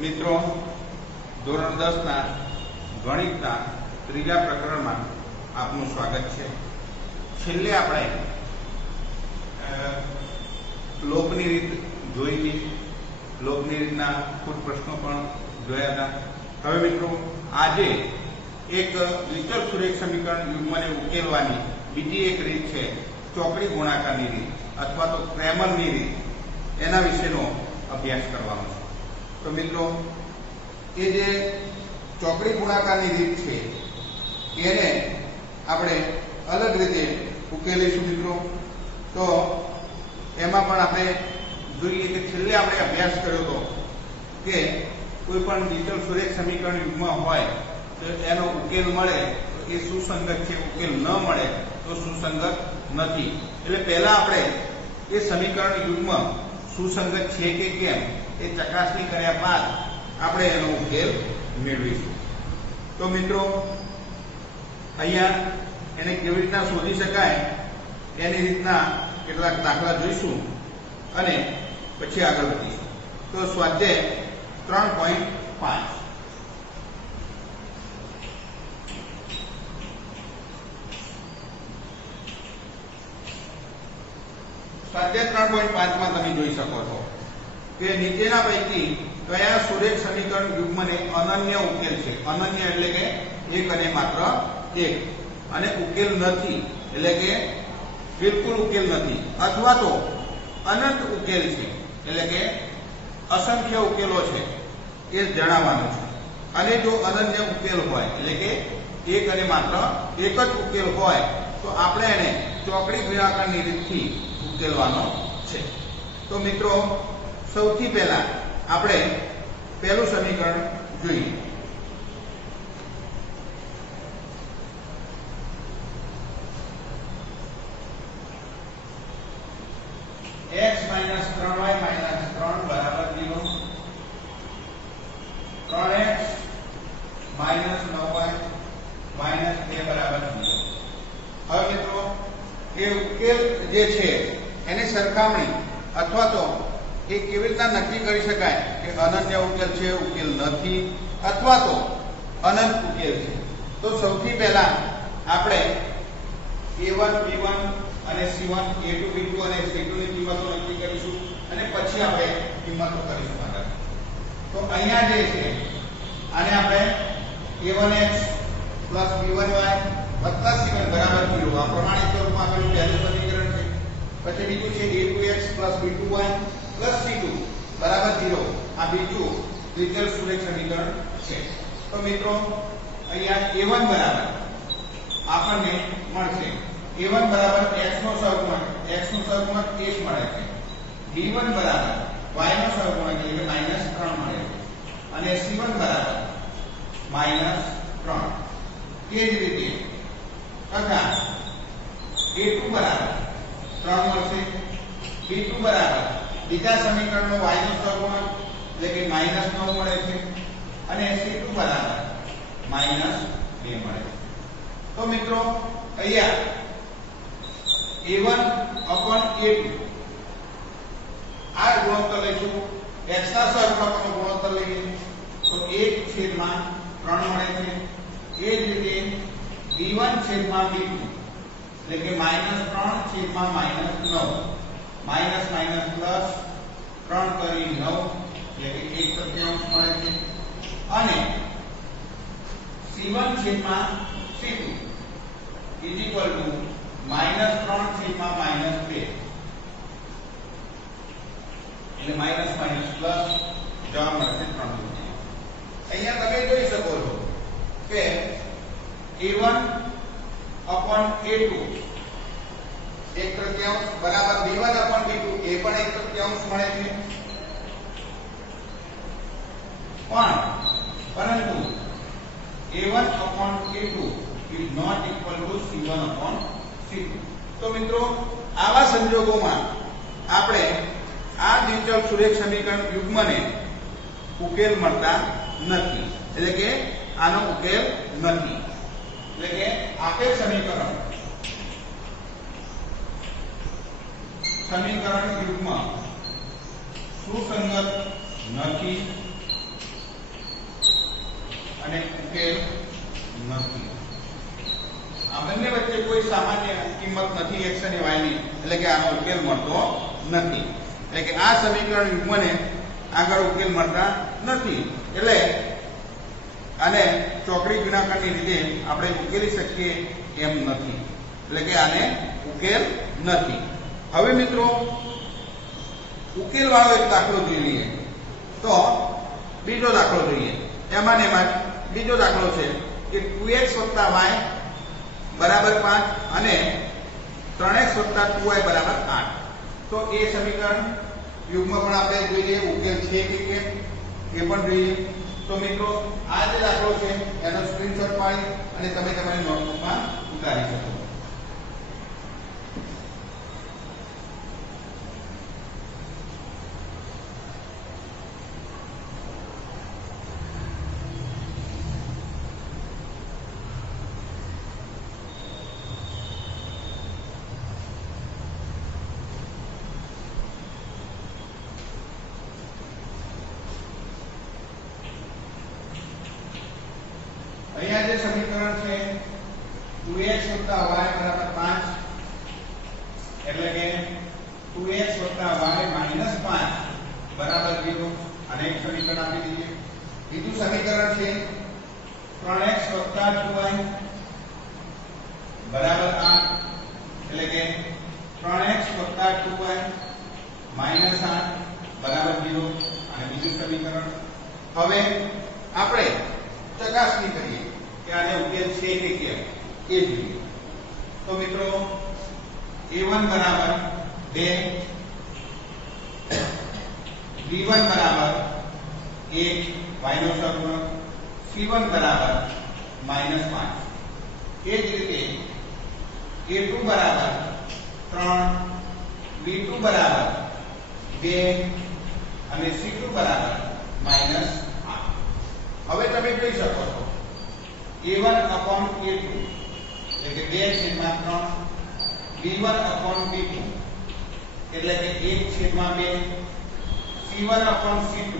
મિત્રો ધોરણ 10 ના ગણિતના ત્રીજા પ્રકરણમાં આપનું સ્વાગત છે। છેલ્લે આપણે લોપની રીત જોઈ હતી, લોપની રીતના ખુદ પ્રશ્નો પણ જોયા હતા। હવે મિત્રો આજે એક વિચલ સુરેખ સમીકરણ યુગ્મને ઉકેલવાની બીજી એક રીત છે ચોકડી ગુણાકારની રીત અથવા તો ક્રેમરની રીત, એના વિશેનો અભ્યાસ કરવાનો છે। તો મિત્રો એ જે ચોકડી ગુણાકારની રીત છે એને આપણે અલગ રીતે ઉકેલીશું મિત્રો। તો એમાં પણ આપણે જોઈએ કે છેલ્લે આપણે અભ્યાસ કર્યો હતો કે કોઈ પણ વિચલ સુરેખ સમીકરણ યુગ્મ હોય તો એનો ઉકેલ મળે તો એ સુસંગત છે, ઉકેલ ન મળે તો સુસંગત નથી। એટલે પહેલા આપણે એ સમીકરણ યુગ્મ સુસંગત છે કે કેમ એ ચકાસણી કર્યા બાદ આપણે એનો ઉકેલ મેળવીશું। તો મિત્રો અહીંયા એને કેવી રીતના શોધી શકાય એની રીતના કેટલાક દાખલા જોઈશું અને પછી આગળ વધીશું। તો સ્વાધ્યાય 3.5 સ્વાધ્યાય 3.5 માં તમે જોઈ શકો છો કે નીચેના પૈકી કયા સુરેખ સમીકરણ યુગ્મને અનન્ય ઉકેલ છે। અનન્ય એટલે કે એક અને માત્ર એક, અને ઉકેલ નથી એટલે કે બિલકુલ ઉકેલ નથી, અથવા તો અનંત ઉકેલ છે એટલે કે અસંખ્ય ઉકેલો છે એ જણાવવાનું છે। અને જો અનન્ય ઉકેલ હોય એટલે કે એક અને માત્ર એક જ ઉકેલ હોય તો આપણે એને ચોકડી ગુણાકારની રીતથી ઉકેલવાનો છે। તો મિત્રો સૌથી પહેલા આપણે પહેલું સમીકરણ જોઈએ। x - 3y - 3 બરાબર 0, 3x - 9y - 2 બરાબર 0। હવે મિત્રો એ ઉકેલ જે છે એની સરખામણી અથવા તો એ કેવી રીતના નક્કી કરી શકાય કે અનન્ય ઉકેલ છે, ઉકેલ નથી, અથવા તો અનંત ઉકેલ છે। તો સૌથી પહેલા આપણે a1 b1 અને c1 a2 b2 અને c2 ની કિંમતો નક્કી કરીશું અને પછી આપણે કિંમતો કરીશું આગળ। તો અહીંયા જે છે આને આપણે a1x + b1y + c1 બરાબર 0 આ પ્રમાણિત સ્વરૂપમાં આપેલું પહેલું સમીકરણ છે। પછી બીજું છે a2x + b2y + c2 બરાબર 0 આ બીજું વિચલ સુરેખ સમીકરણ છે। તો મિત્રો અહીંયા a1 બરાબર આપણને મળશે a1 બરાબર x નો સહગુણક, x નું સહગુણક 1 મળે છે, b1 બરાબર y નો સહગુણક એટલે કે -3 મળે છે, અને c1 બરાબર -3। તે જ રીતે તથા a2 બરાબર 3 મળશે, b2 બરાબર બીજા સમીકરણનો y નો સહગુણક એટલે કે -9 મળે છે, અને c2 બરાબર -2 મળે છે। તો મિત્રો અહીંયા a1/a2 આ ગુણોત્તર લઈશું, x ના સહગુણકનો ગુણોત્તર લઈએ તો 1/3 મળે છે। એ જ રીતે b1/b2 એટલે કે -3/-9 માઈનસ માઈનસ પ્લસ 3 કરી 9 એટલે કે 1/3 મળે છે, અને c1/c2 -3/-2 એટલે માઈનસ માઈનસ પ્લસ જવાબ મળશે 3। અહીંયા તમે જોઈ શકો છો કે a1/a2 1/3 બરાબર b1/b2 એ પણ 1/3 મળે છે, પરંતુ a1/a2 is not equal to c1/c2। તો મિત્રો આવા સંજોગોમાં આપણે આ વિચલ સુરેખ સમીકરણ યુગ્મને ઉકેલ મળતા નથી, એટલે કે આનો ઉકેલ નથી, એટલે કે આપેલ સમીકરણ યુગ્મ સુસંગત નથી ઉકેલ નથી. આ બંને વચ્ચે કોઈ સામાન્ય કિંમત નથી x અને y ની, એટલે કે આનો ઉકેલ મળતો નથી. એટલે કે આ સમીકરણ યુગ્મને આગળ ઉકેલ મળતા નથી. એટલે આને ચોકડી ગુણાકારની રીતે આપણે ઉકેલી શકીએ એમ નથી. એટલે કે આને ઉકેલ નથી. હવે મિત્રો ઉકેલ વાળો એક દાખલો જોઈ લઈએ. તો બીજો દાખલો જોઈએ. એમાં બીજો દાખલો છે કે 2x y બરાબર 5 અને 3x 2y બરાબર 8. તો એ સમીકરણ યુગ્મ પણ આપણે જોઈએ, ઉકેલ છે કે કેમ એ પણ જોઈએ. તો મિત્રો આ જે દાખલો છે એનો સ્ક્રીનશોટ પાડી અને તમે તમારી નોટબુકમાં ઉતારી શકો. અહીંયા જે સમીકરણ છે 2x y બરાબર 5 એટલે કે 2x y -5 બરાબર 0 અને એક સમીકરણ આપી દઈએ. બીજું સમીકરણ છે 3x 2y બરાબર 8 એટલે કે 3x 2y -8 બરાબર 0 અને બીજું સમીકરણ. હવે આપણે ચકાસણી કરીએ કે આને ઉકેલ છે કે કેમ એ જોઈએ. તો મિત્રો a1 બરાબર 2, b1 બરાબર 1 y નો સહગુણક, c1 બરાબર -5. એ જ રીતે a2 બરાબર 3, b2 બરાબર 2 અને c2 બરાબર -8. હવે તમે જોઈ શકો છો a1/a2 એટલે કે 2/3, b1/b2 એટલે કે 1/2, c1/c2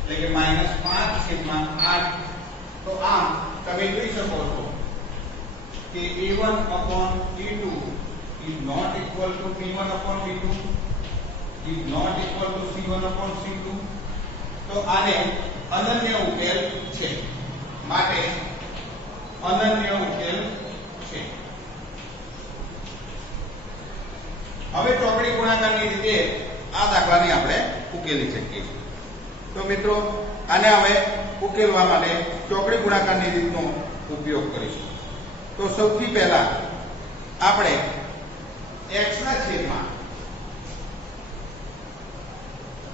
એટલે કે -5/8. તો આમ તમે જોઈ શકો છો કે a1/a2 is not equal to b1/b2 is not equal to c1/c2. તો આને અનન્ય ઉકેલ છે, માટે અનન્ય ઉકેલ છે. હવે ચોકડી ગુણાકારની રીતે આ દાખલાને આપણે ઉકેલી શકીએ. તો મિત્રો આને હવે ઉકેલવા માટે ચોકડી ગુણાકારની રીતનો ઉપયોગ કરીશું. તો સૌથી પહેલા આપણે x ના છેદમાં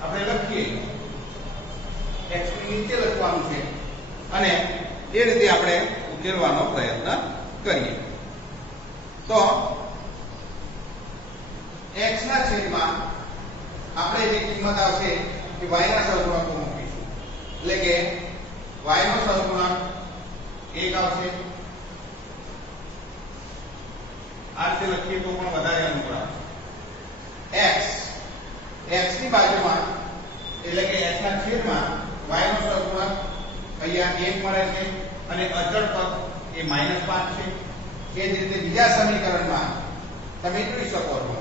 આપણે લખીએ, x ની નીચે લખવાનું છે અને એ રીતે આપણે ઉકેલવાનો પ્રયત્ન કરીએ. તો x ના છેદમાં આપણે જે કિંમત આવશે કે y ના સહગુણકો મૂકીશું. એટલે કે y નો સહગુણક 1 આવશે. આ રીતે લખીએ તો પણ વધારે અનુકૂળ આવશે. x ની બાજુમાં એટલે કે x ના છેદમાં y નો સહગુણક અહીંયા 1 મળે છે અને અચળ પદ એ -5 છે. એ જ રીતે બીજા સમીકરણમાં તમે જોઈ શકો છો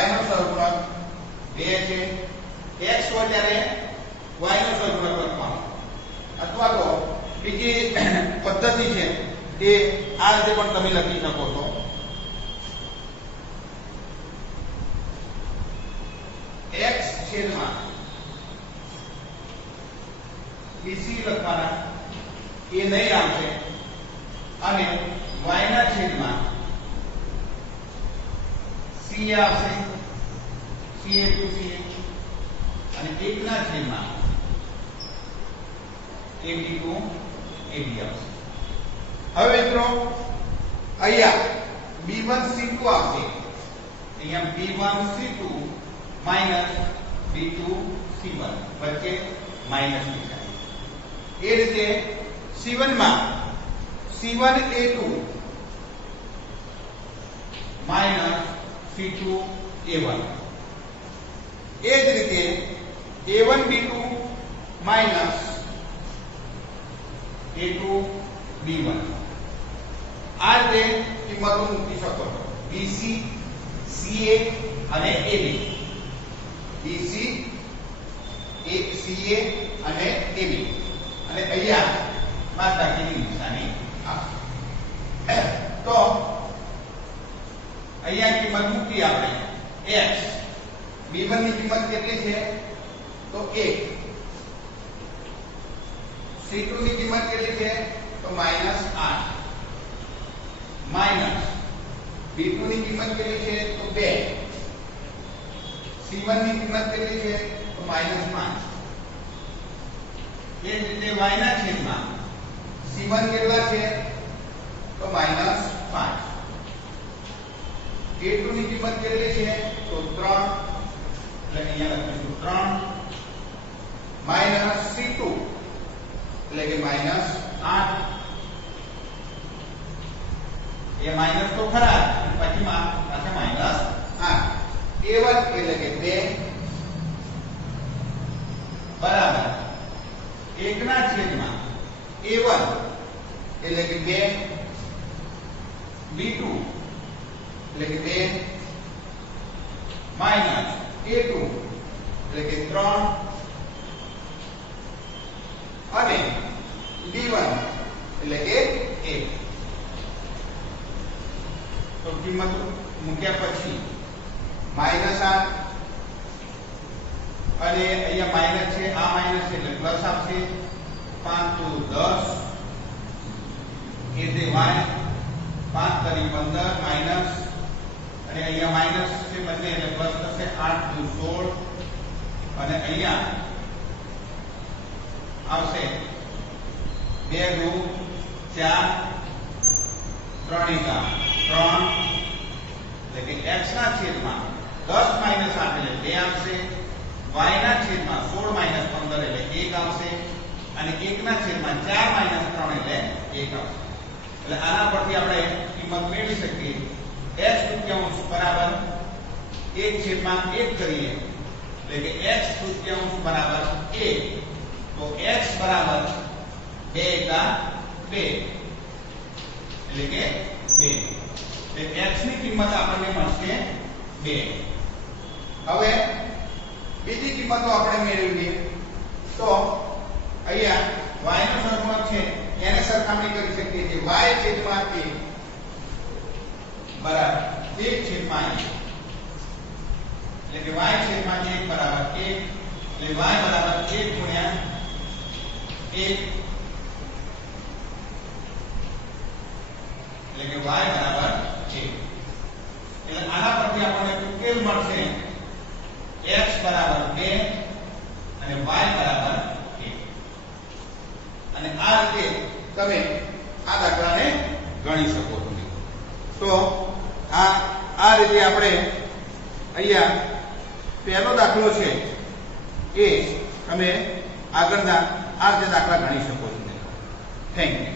y નો સહગુણક 2 છે. x હોય ત્યારે y નો સહગુણક લખવાનો, અથવા તો બીજી પદ્ધતિ છે એ આ રીતે પણ તમે લખી શકો છો. x છેદમાં bc લખવાના, એ નહીં આવશે, અને y ના છેદમાં c આવશે, ca2ca, અને 1 ના છેદમાં ab2ab આવશે. હવે મિત્રો અહીંયા b1c2 આવશે, અહીંયા b1c2 b2c1 વચ્ચે માઈનસ નિશાની. એ રીતે c1 માં c1a2 c2a1. એ જ રીતે a1b2 a1b2 CA અને AB, BC CA અને AB, અને અહીંયા બાદબાકીની નિશાની આપશે. તો અહીંયા કિંમત મૂકી આપણે x, b1 ની કિંમત કેટલી છે તો 1, c2 ની કિંમત કેટલી છે તો -8, માઈનસ b2 ની કિંમત કેટલી છે તો 2, c1 ની કિંમત કેટલી છે તો -5. એ જ રીતે y ના છેદમાં c1 કેટલા છે તો -5, a2 ની કિંમત કેટલી છે તો 3, એટલે અહીંયા લખીશું 3, માઈનસ c2 એટલે કે -8, એ માઈનસ તો ખરા પછી પાછા -8, a1 એટલે કે 2 બરાબર 1 ના છેદમાં a1 એટલે કે 2, b2 એટલે કે 2 માઈનસ a2 એટલે કે 3 અને b1 એટલે કે 1. તો કિંમત મૂક્યા પછી -8 અને અહીંયા માઈનસ છે, આ માઈનસ છે એટલે પ્લસ આપશે, 5 તો 10 એટલે y 5 તરી 15 માઈનસ, અને અહીંયા માઈનસ છે બંને એટલે પ્લસ થશે, 8 દુ 16 અને અહીંયા આવશે 2 દુ 4 3 એકા 3, એટલે કે x ના છેદમાં 10 માઈનસ 8 એટલે 2 આવશે, y ના છેદમાં 16 માઈનસ 15 એટલે 1 આવશે, અને 1 ના છેદમાં 4 માઈનસ 3 એટલે 1 આવશે. એટલે આના પરથી આપણે કિંમત મેળવી શકીએ x તૃતીયાંશ બરાબર 1 છેદમાં 1 કરીએ એટલે કે x તૃતીયાંશ બરાબર 1, તો x બરાબર 2 એકા 2 એટલે કે 2, એટલે x ની કિંમત આપણને મળશે 2. હવે બીજી કિંમતો આપણે મેળવીએ તો અહીંયા y નો સહગુણક છે એને સરખામણી કરી શકીએ કે y છેદમાં 1 બરાબર 1 છેદમાં 1, એટલે કે y છેદમાં 1 બરાબર 1, એટલે y બરાબર 1 ગુણ્યા 1, એટલે કે y બરાબર 1. એટલે આના પરથી આપણને ઉકેલ મળશે x બરાબર 2 અને y બરાબર 1. અને આ રીતે તમે આ દાખલાને ગણી શકો છો. તો આ રીતે આપણે અહીંયા પહેલો દાખલો છે એ તમે આગળના આ રીતે દાખલા ગણી શકો છો. Thank you.